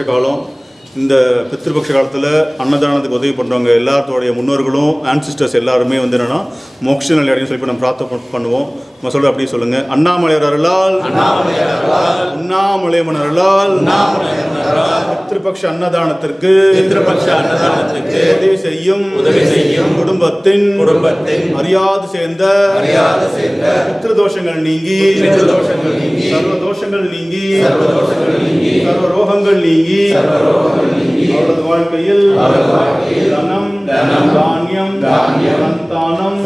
பித்ருபக்ஷ காலம். இந்த பித்ருபக்ஷ காலத்தில் அன்னதானத்துக்கு உதவி பண்ணுறவங்க எல்லாத்தோடைய முன்னோர்களும் ஆன்சிஸ்டர்ஸ் எல்லாருமே வந்து என்னென்னா மோட்ச நிலை அடையும் சொல்லி நம்ம பிரார்த்தனை பண்ணுவோம். நம்ம சொல்ல அப்படியே சொல்லுங்கள். அண்ணாமலையார் அருளால், உண்ணாமலையம்மன் அருளால் பித்ருபக்ஷ அன்னதானத்திற்கு உதவி செய்யும் குடும்பத்தின் அறியாது சேர்ந்த பித்ருதோஷங்கள் நீங்கி, சர்வ தோஷங்கள் நீங்கி, சர்வ ரோகங்கள் நீங்கி அவரது வாழ்க்கையில் தனம், தானியம், சந்தானம்,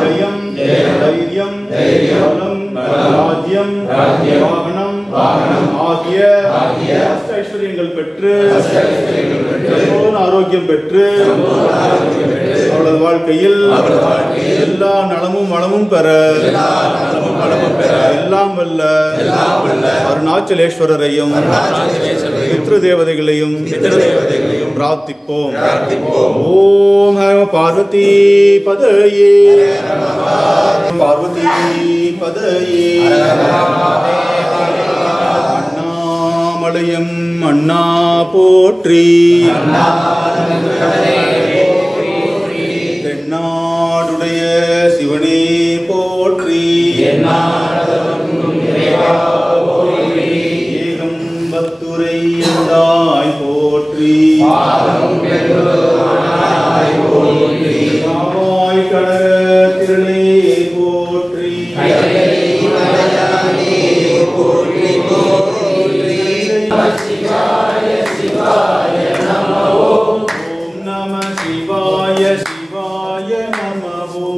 ஜெயம், தைரியம், பலம், ராஜ்யம், வாகனம் ஆகிய ஐஸ்வர்யங்கள் பெற்று ஆரோக்கியம் பெற்று அவரது வாழ்க்கையில் எல்லா நலமும் வளமும் பெற எல்லாம் வல்ல அருணாச்சலேஸ்வரரையும் பித்ரு தேவதைகளையும் பிரார்த்திப்போம். ஓம் ஹர பார்வதி பதயே, பார்வதி பதயே. அண்ணாமலையம் அண்ணா போற்றி, தென்னாடுடைய சிவனே போற்றி, ஏகம்பத்துரை எந்தாய் போற்றி, காவாய் கடக திரளே போற்றி, ஓம் நம சிவாய சிவாய நமோ,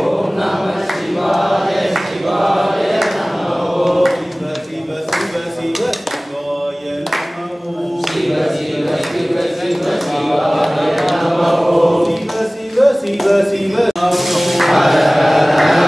ஓம் நம சிவாய சிவாய நமோ, சிவ சிவ சிவ சிவ சிவாய நமோ, சிவ சிவ சிவ சிவ சிவாய நமோ, சிவ சிவ சிவ சிவ நமோ, ஹர ஹர ஹர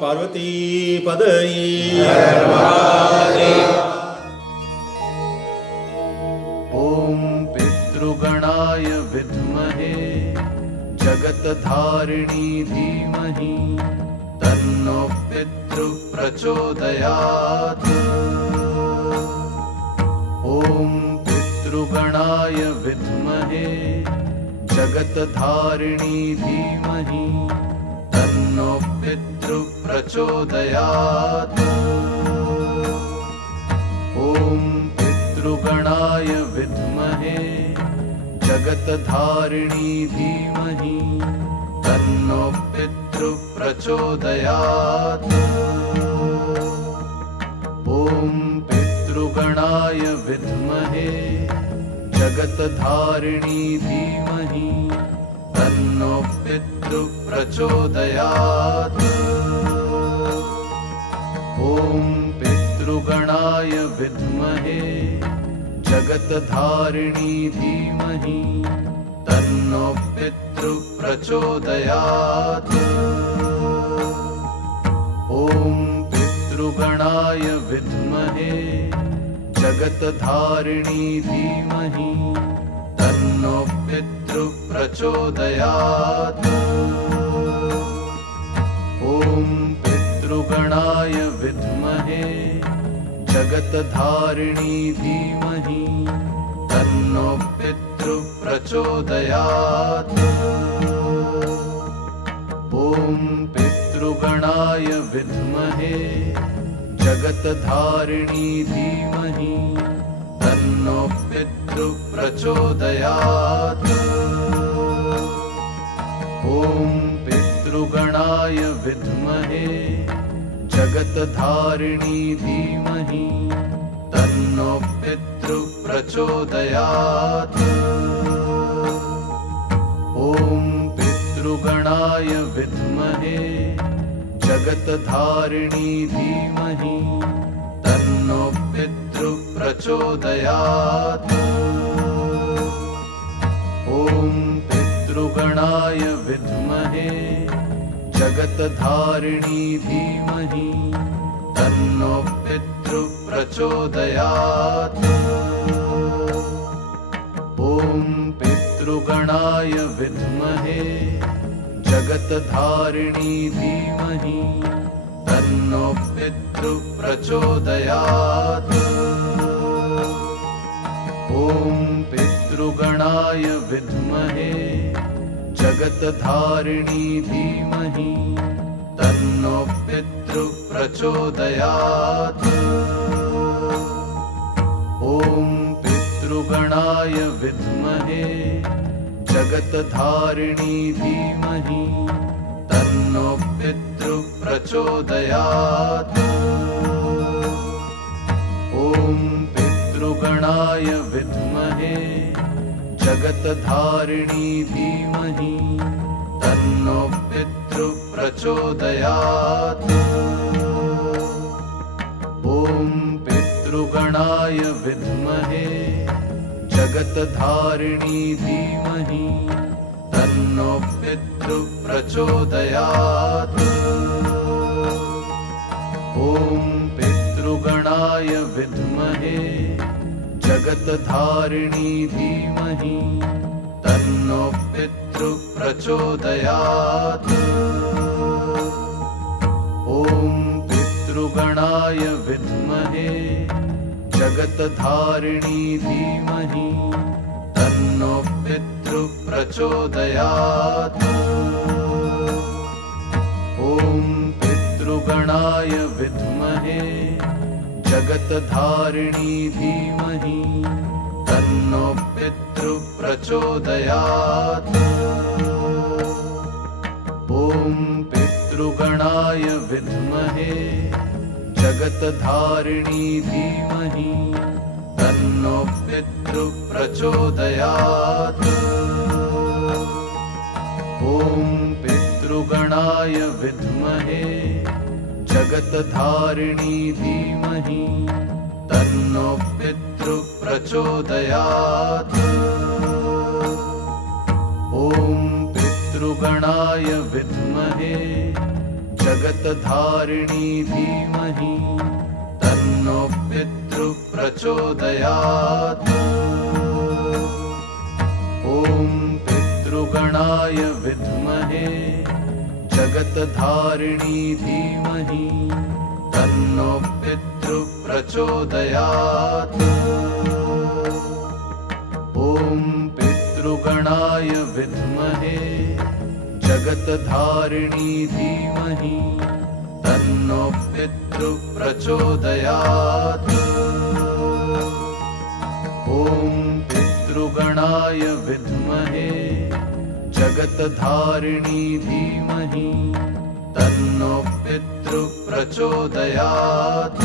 பார்வதி பதயே. ओम पितृगणाय विद्महे जगतधारिणी धीमहि तन्नो पितृ प्रचोदयात्। ओम पितृगणाय विद्महे जगतधारिणी धीमहि तन्नो पितृ प्रचोदयात्। ओम पितृगणाय विद्महे जगतधारिणी धीमहि तन्नो पितृ प्रचोदयात्। ओम पितृगणाय विद्महे जगतधारिणी धीमहि तन्नो पितृ प्रचोदयात्। ओम पितृगणाय विद्महे जगतधारिणी धीमहि तन्नो पितृ प्रचोदयात्। ओम पितृगणाय विद्महे जगतधारिणी धीमहि तन्नो पितृ प्रचोदयात्। ओम पितृगणाय विद्महे जगतधारिणी धीमहि तन्नो पितृ प्रचोदयात्। ओम पितृगणाय विद्महे जगतधारिणी धीमहि तन्नो पितृ प्रचोदयात्। ॐ पितृगणाय विद्महे जगत्धारिणी धीमहि तन्नो पितृ प्रचोदयात्। ॐ पितृगणाय विद्महे जगत्धारिणी धीमहि तन्नो पितृ प्रचोदयात्। ॐ पितृगणाय विद्महे जगत्धारिणी धीमहि तन्नो पितृ प्रचोदयात्। ॐ पितृगणाय विद्महे जगत्धारिणी धीमहि तन्नो पितृ प्रचोदयात्। ॐ पितृगणाय विद्महे जगत्धारिणी धीमहि तन्नो पितृ प्रचोदयात्। ॐ पितृगणाय विद्महे जगत्धारिणी धीमहि तन्नो पितृ प्रचोदयात्। ॐ पितृगणाय विद्महे जगत्धारिणी धीमहि तन्नो पितृ प्रचोदयात्। ॐ पितृगणाय विद्महे जगत्धारिणी धीमहि तन्नो पितृ प्रचोदयात्। ॐ पितृगणाय विद्महे जगत्धारिणी धीमहि तन्नो पितृ प्रचोदयात्। ॐ पितृगणाय विद्महे जगत्धारिणी धीमहि तन्नो पितृ प्रचोदयात्। ॐ पितृगणाय विद्महे जगत्धारिणी धीमहि तन्नो पितृ प्रचोदयात्। ॐ पितृगणाय विद्महे जगत्धारिणी धीमहि तन्नो पितृ प्रचोदयात्। ॐ पितृगणाय विद्महे जगत्धारिणी धीमहि तन्नो पितृ प्रचोदयात्। ॐ पितृगणाय विद्महे जगत्धारिणी धीमहि तन्नो पितृ प्रचोदयात्। ॐ पितृगणाय विद्महे जगत्धारिणी धीमहि तन्नो पितृ प्रचोदयात्। ॐ पितृगणाय विद्महे जगत्धारिणी धीमहि तन्नो पितृ प्रचोदयात्। ॐ पितृगणाय विद्महे जगत्धारिणी धीमहि तन्नो पितृ प्रचोदयात्।